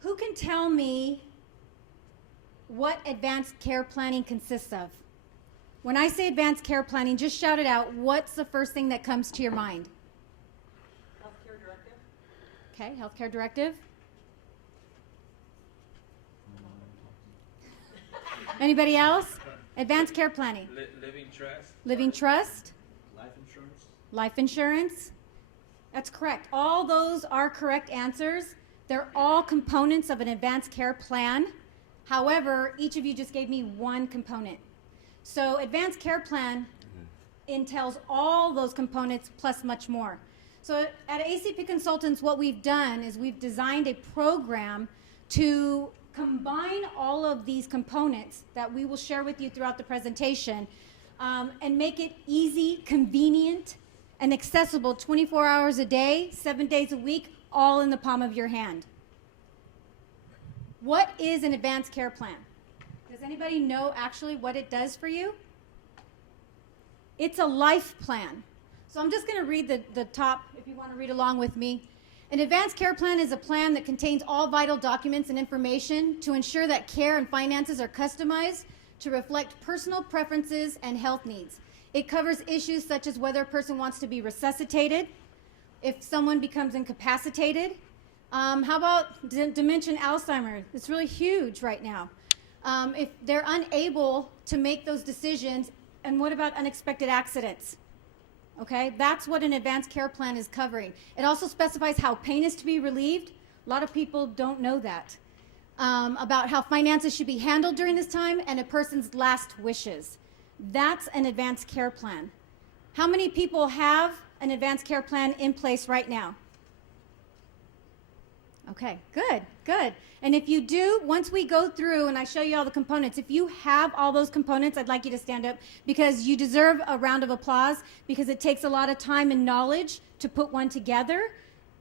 Who can tell me what advanced care planning consists of? When I say advanced care planning, just shout it out. What's the first thing that comes to your mind? Healthcare directive. Okay, healthcare directive. Anybody else? Advanced care planning. Living trust. Living trust. Life insurance. Life insurance. That's correct. All those are correct answers. They're all components of an advanced care plan. However, each of you just gave me one component. So advanced care plan entails all those components plus much more. So at ACP Consultants, what we've done is we've designed a program to combine all of these components that we will share with you throughout the presentation and make it easy, convenient, and accessible 24 hours a day, 7 days a week, all in the palm of your hand. What is an advanced care plan? Does anybody know actually what it does for you? It's a life plan. So I'm just going to read the top if you want to read along with me. An advanced care plan is a plan that contains all vital documents and information to ensure that care and finances are customized to reflect personal preferences and health needs. It covers issues such as whether a person wants to be resuscitated, if someone becomes incapacitated. How about dementia and Alzheimer's? It's really huge right now. If they're unable to make those decisions, and what about unexpected accidents? Okay, that's what an advanced care plan is covering. It also specifies how pain is to be relieved. A lot of people don't know that. About how finances should be handled during this time and a person's last wishes. That's an advanced care plan. How many people have an advanced care plan in place right now? Okay, good, good. And if you do, once we go through and I show you all the components, if you have all those components, I'd like you to stand up because you deserve a round of applause because it takes a lot of time and knowledge to put one together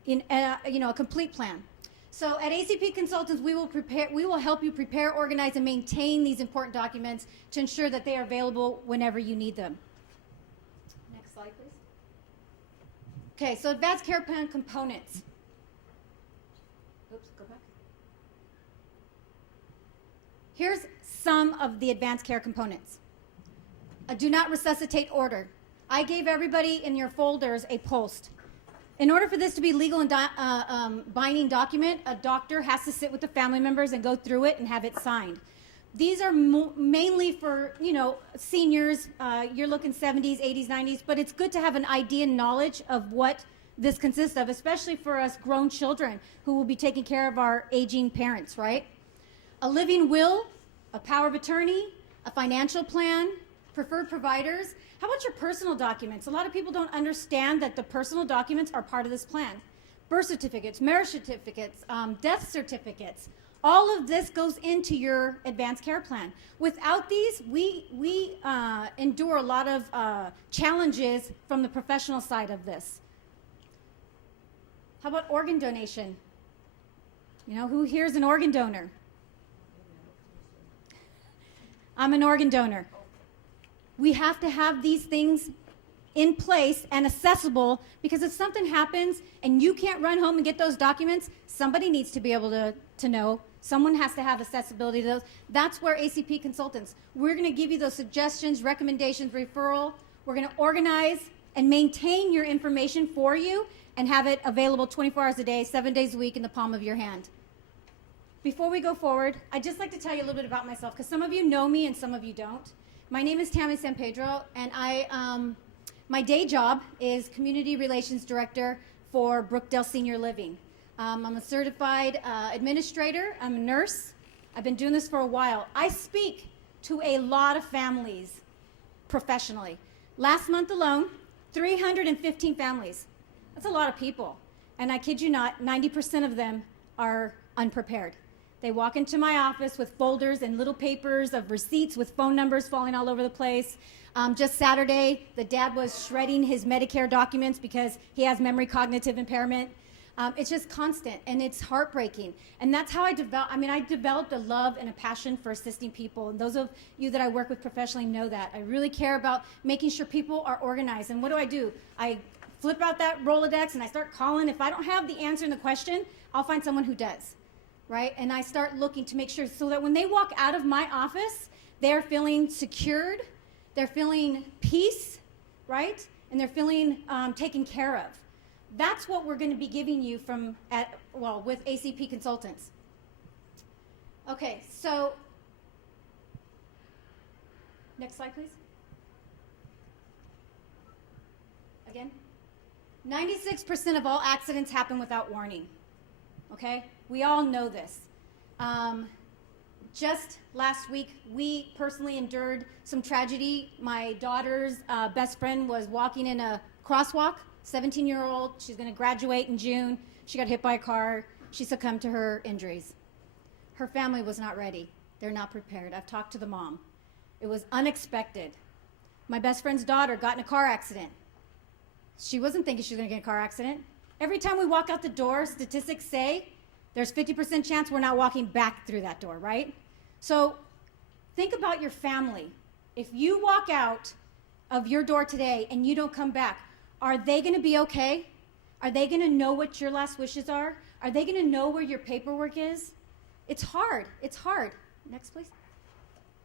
in a complete plan. So at ACP Consultants, we will help you prepare, organize, and maintain these important documents to ensure that they are available whenever you need them. Next slide, please. Okay, so advanced care plan components. Oops, go back. Here's some of the advanced care components. A do not resuscitate order. I gave everybody in your folders a post. In order for this to be legal and binding document, a doctor has to sit with the family members and go through it and have it signed. These are mainly for, seniors. You're looking 70s, 80s, 90s, but it's good to have an idea and knowledge of what this consists of, especially for us grown children who will be taking care of our aging parents, right? A living will, a power of attorney, a financial plan, preferred providers. How about your personal documents? A lot of people don't understand that the personal documents are part of this plan. Birth certificates, marriage certificates, death certificates. All of this goes into your advanced care plan. Without these, we endure a lot of challenges from the professional side of this. How about organ donation? Who here is an organ donor? I'm an organ donor. We have to have these things in place and accessible because if something happens and you can't run home and get those documents, somebody needs to be able to know. Someone has to have accessibility to those. That's where ACP Consultants, we're going to give you those suggestions, recommendations, referral. We're going to organize and maintain your information for you and have it available 24 hours a day, 7 days a week in the palm of your hand. Before we go forward, I'd just like to tell you a little bit about myself because some of you know me and some of you don't. My name is Tammy San Pedro, and my day job is Community Relations Director for Brookdale Senior Living. I'm a certified administrator. I'm a nurse. I've been doing this for a while. I speak to a lot of families professionally. Last month alone, 315 families. That's a lot of people. And I kid you not, 90% of them are unprepared. They walk into my office with folders and little papers of receipts with phone numbers falling all over the place. Just Saturday, the dad was shredding his Medicare documents because he has memory cognitive impairment. It's just constant, and it's heartbreaking. And that's how I developed a love and a passion for assisting people. And those of you that I work with professionally know that. I really care about making sure people are organized. And what do? I flip out that Rolodex, and I start calling. If I don't have the answer in the question, I'll find someone who does. right? And I start looking to make sure so that when they walk out of my office, they're feeling secured, they're feeling peace, right? And they're feeling taken care of. That's what we're going to be giving you with ACP Consultants. Okay, so next slide, please. Again. 96% of all accidents happen without warning. Okay? We all know this. Just last week, we personally endured some tragedy. My daughter's best friend was walking in a crosswalk, 17-year-old. She's going to graduate in June. She got hit by a car. She succumbed to her injuries. Her family was not ready. They're not prepared. I've talked to the mom. It was unexpected. My best friend's daughter got in a car accident. She wasn't thinking she was going to get in a car accident. Every time we walk out the door, statistics say there's 50% chance we're not walking back through that door, right? So think about your family. If you walk out of your door today and you don't come back, are they going to be okay? Are they going to know what your last wishes are? Are they going to know where your paperwork is? It's hard. It's hard. Next, please.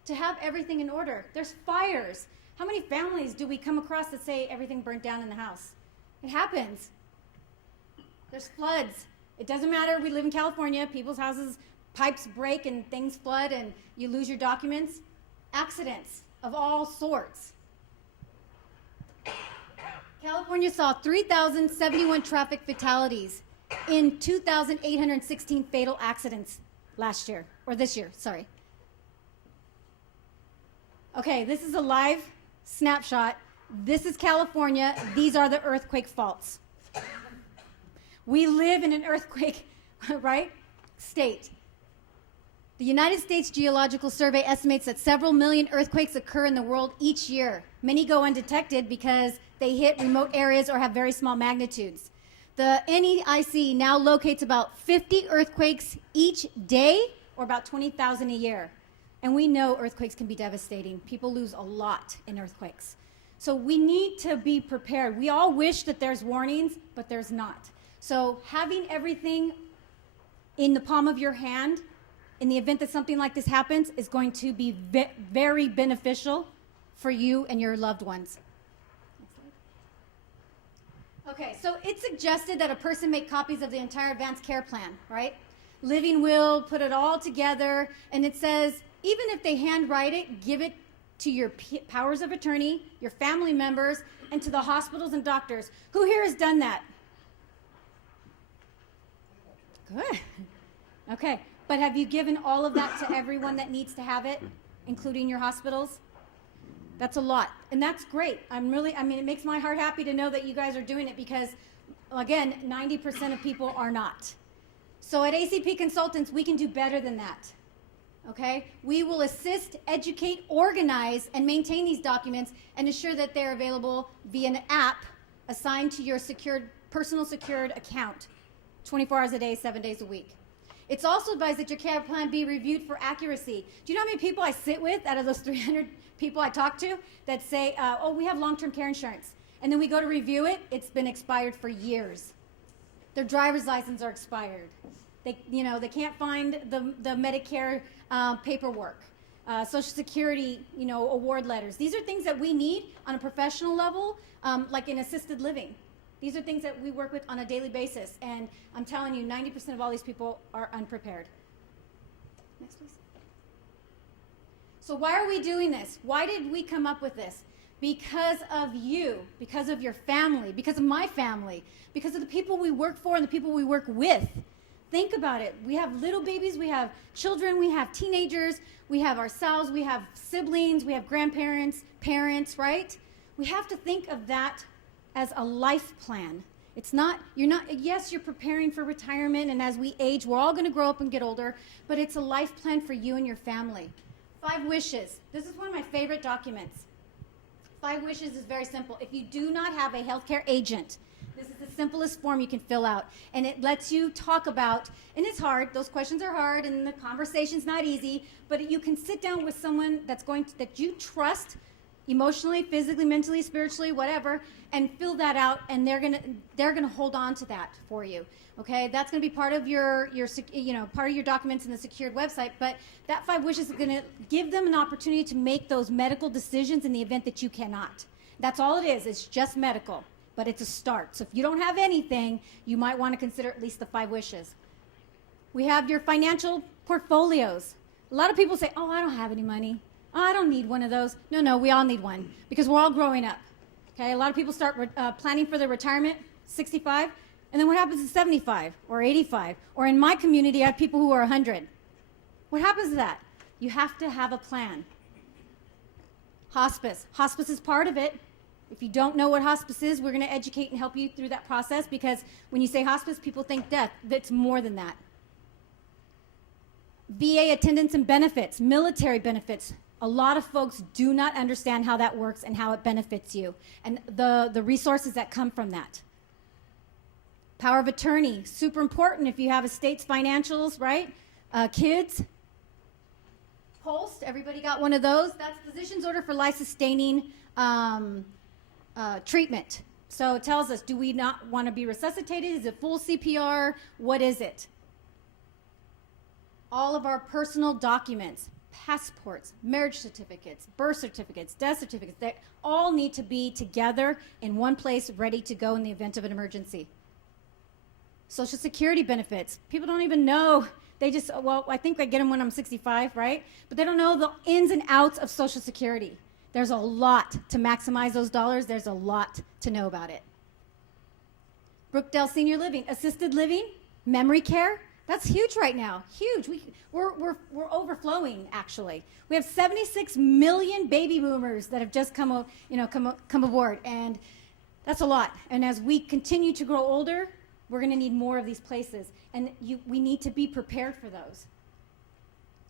To have everything in order. There's fires. How many families do we come across that say everything burnt down in the house? It happens. There's floods. It doesn't matter. We live in California. People's houses, pipes break and things flood and you lose your documents. Accidents of all sorts. California saw 3,071 traffic fatalities in 2,816 fatal accidents last year, or this year, sorry. Okay, this is a live snapshot. This is California. These are the earthquake faults. We live in an earthquake, right, state. The United States Geological Survey estimates that several million earthquakes occur in the world each year. Many go undetected because they hit remote areas or have very small magnitudes. The NEIC now locates about 50 earthquakes each day, or about 20,000 a year. And we know earthquakes can be devastating. People lose a lot in earthquakes. So we need to be prepared. We all wish that there's warnings, but there's not. So having everything in the palm of your hand in the event that something like this happens is going to be very beneficial for you and your loved ones. Okay, so it's suggested that a person make copies of the entire advanced care plan, right? Living will, put it all together, and it says, even if they handwrite it, give it to your powers of attorney, your family members, and to the hospitals and doctors. Who here has done that? Good. Okay, but have you given all of that to everyone that needs to have it, including your hospitals? That's a lot, and that's great. It makes my heart happy to know that you guys are doing it because, again, 90% of people are not. So at ACP Consultants, we can do better than that, okay? We will assist, educate, organize, and maintain these documents and ensure that they're available via an app assigned to your personal secured account, 24 hours a day, 7 days a week. It's also advised that your care plan be reviewed for accuracy. Do you know how many people I sit with out of those 300 people I talk to that say, oh, we have long-term care insurance. And then we go to review it, it's been expired for years. Their driver's license are expired. They can't find the Medicare paperwork, Social Security, award letters. These are things that we need on a professional level, like in assisted living. These are things that we work with on a daily basis, and I'm telling you, 90% of all these people are unprepared. Next, please. So why are we doing this? Why did we come up with this? Because of you, because of your family, because of my family, because of the people we work for and the people we work with. Think about it. We have little babies, we have children, we have teenagers, we have ourselves, we have siblings, we have grandparents, parents, right? We have to think of that as a life plan. Yes, you're preparing for retirement, and as we age, we're all going to grow up and get older, but it's a life plan for you and your family. 5 wishes. This is one of my favorite documents. 5 wishes is very simple. If you do not have a healthcare agent, this is the simplest form you can fill out, and it lets you talk about, and it's hard, those questions are hard, and the conversation's not easy, but you can sit down with someone that you trust, emotionally, physically, mentally, spiritually, whatever, and fill that out, and they're gonna hold on to that for you. Okay, that's gonna be part of your part of your documents in the secured website. But that 5 wishes is gonna give them an opportunity to make those medical decisions in the event that you cannot. That's all it is. It's just medical, but it's a start. So if you don't have anything, you might want to consider at least the 5 wishes. We have your financial portfolios. A lot of people say, "Oh, I don't have any money. Oh, I don't need one of those." No, we all need one because we're all growing up. Okay, a lot of people start planning for their retirement 65, and then what happens at 75 or 85? Or in my community, I have people who are 100. What happens to that? You have to have a plan. Hospice. Hospice is part of it. If you don't know what hospice is, we're going to educate and help you through that process, because when you say hospice, people think death. That's more than that. VA attendance and benefits, military benefits. A lot of folks do not understand how that works and how it benefits you, and the resources that come from that. Power of attorney, super important if you have estate's financials, right? Kids. Post, everybody got one of those? That's physician's order for life-sustaining treatment. So it tells us, do we not want to be resuscitated? Is it full CPR? What is it? All of our personal documents, passports, marriage certificates, birth certificates, death certificates, they all need to be together in one place, ready to go in the event of an emergency. Social Security benefits. People don't even know. They just, well, I think I get them when I'm 65, right? But they don't know the ins and outs of Social Security. There's a lot to maximize those dollars. There's a lot to know about it. Brookdale Senior Living, assisted living, memory care. That's huge right now. Huge. We're overflowing, actually. We have 76 million baby boomers that have just come aboard, and that's a lot. And as we continue to grow older, we're going to need more of these places, and we need to be prepared for those.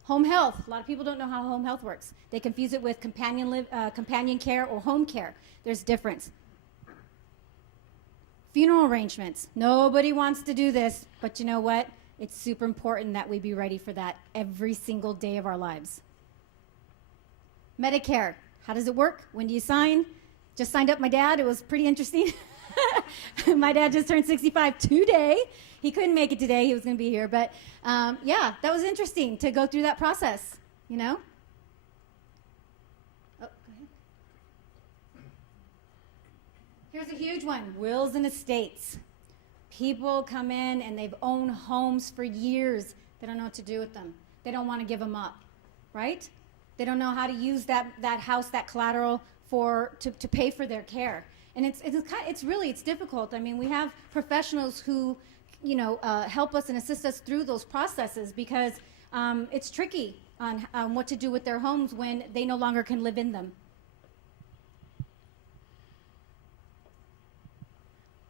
Home health. A lot of people don't know how home health works. They confuse it with companion care or home care. There's a difference. Funeral arrangements. Nobody wants to do this, but you know what? It's super important that we be ready for that every single day of our lives. Medicare. How does it work? When do you sign? Just signed up my dad. It was pretty interesting. My dad just turned 65 today. He couldn't make it today. He was going to be here. But yeah, that was interesting to go through that process, you know? Oh, go ahead. Here's a huge one, wills and estates. People come in and they've owned homes for years. They don't know what to do with them. They don't want to give them up, right? They don't know how to use that house, that collateral to pay for their care. And it's difficult. I mean, we have professionals who, help us and assist us through those processes, because it's tricky on what to do with their homes when they no longer can live in them.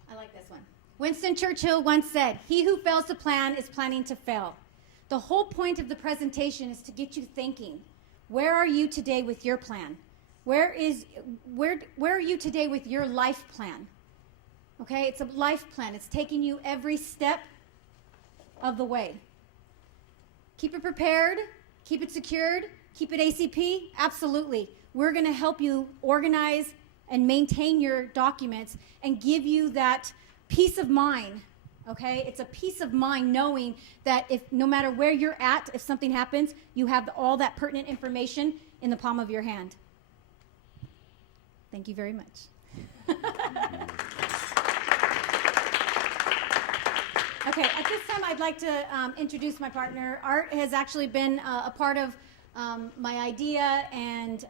I like this one. Winston Churchill once said, "He who fails to plan is planning to fail." The whole point of the presentation is to get you thinking. Where are you today with your plan? Where are you today with your life plan? Okay, it's a life plan. It's taking you every step of the way. Keep it prepared, keep it secured, keep it ACP, absolutely. We're going to help you organize and maintain your documents and give you that peace of mind, okay? It's a peace of mind knowing that if no matter where you're at, if something happens, you have all that pertinent information in the palm of your hand. Thank you very much. Okay, at this time I'd like to introduce my partner. Art has actually been a part of my idea and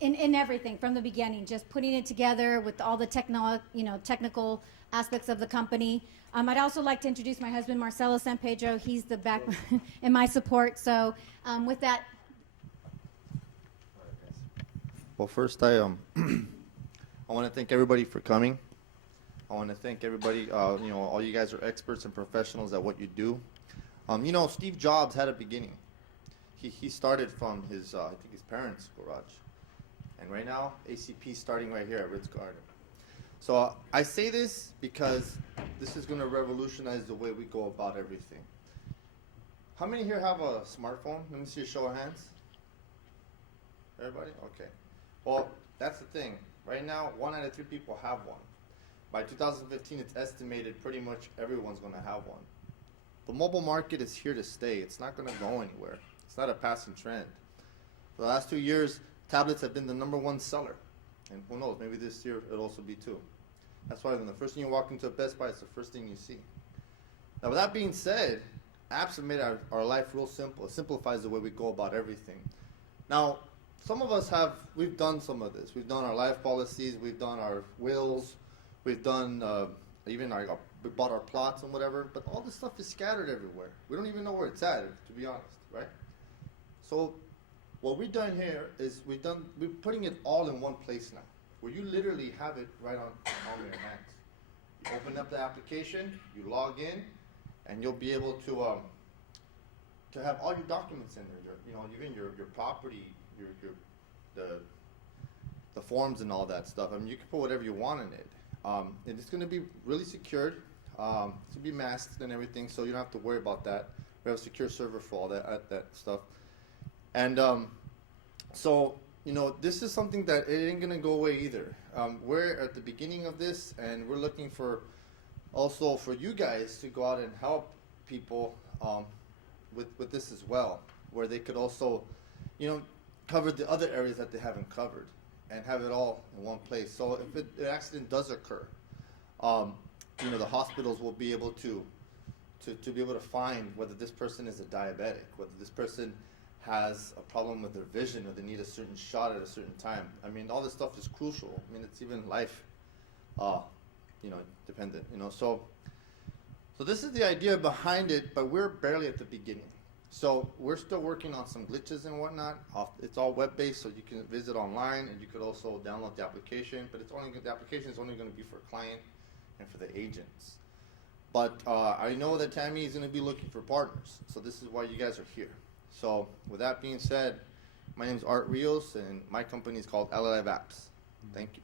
in everything from the beginning, just putting it together with all the technical aspects of the company. I'd also like to introduce my husband, Marcelo San Pedro. He's the back in my support. So with that. Well, first I want to thank everybody for coming. I want to thank everybody. All you guys are experts and professionals at what you do. Steve Jobs had a beginning. He started from his parents' garage, and right now ACP starting right here at Ritz Garden. So I say this because this is going to revolutionize the way we go about everything. How many here have a smartphone? Let me see a show of hands. Everybody? Okay. Well, that's the thing. Right now, 1 out of 3 people have one. By 2015, it's estimated pretty much everyone's going to have one. The mobile market is here to stay. It's not going to go anywhere. It's not a passing trend. For the last 2 years, tablets have been the #1 seller. And who knows, maybe this year it'll also be too. That's why when the first thing you walk into a Best Buy, it's the first thing you see. Now, with that being said, apps have made our life real simple. It simplifies the way we go about everything. Now, some of us we've done some of this. We've done our life policies, we've done our wills, we've done we bought our plots and whatever, but all this stuff is scattered everywhere. We don't even know where it's at, to be honest, right? So what we've done here is we're putting it all in one place now, where you literally have it right on your hands. You open up the application, you log in, and you'll be able to have all your documents in there. Even your property, the forms and all that stuff. I mean, you can put whatever you want in it. And it's going to be really secured. It's going to be masked and everything, so you don't have to worry about that. We have a secure server for all that stuff. And so, this is something that it ain't going to go away either. We're at the beginning of this, and we're looking for you guys to go out and help people with this as well, where they could also, cover the other areas that they haven't covered and have it all in one place. So if an accident does occur, the hospitals will be able to be able to find whether this person is a diabetic, whether this person has a problem with their vision, or they need a certain shot at a certain time. I mean, all this stuff is crucial. I mean, it's even life, dependent. So this is the idea behind it, but we're barely at the beginning. So we're still working on some glitches and whatnot. It's all web-based, so you can visit online, and you could also download the application. But the application is only going to be for client and for the agents. But I know that Tammy is going to be looking for partners, so this is why you guys are here. So with that being said, my name is Art Rios, and my company is called Alive Apps. Thank you.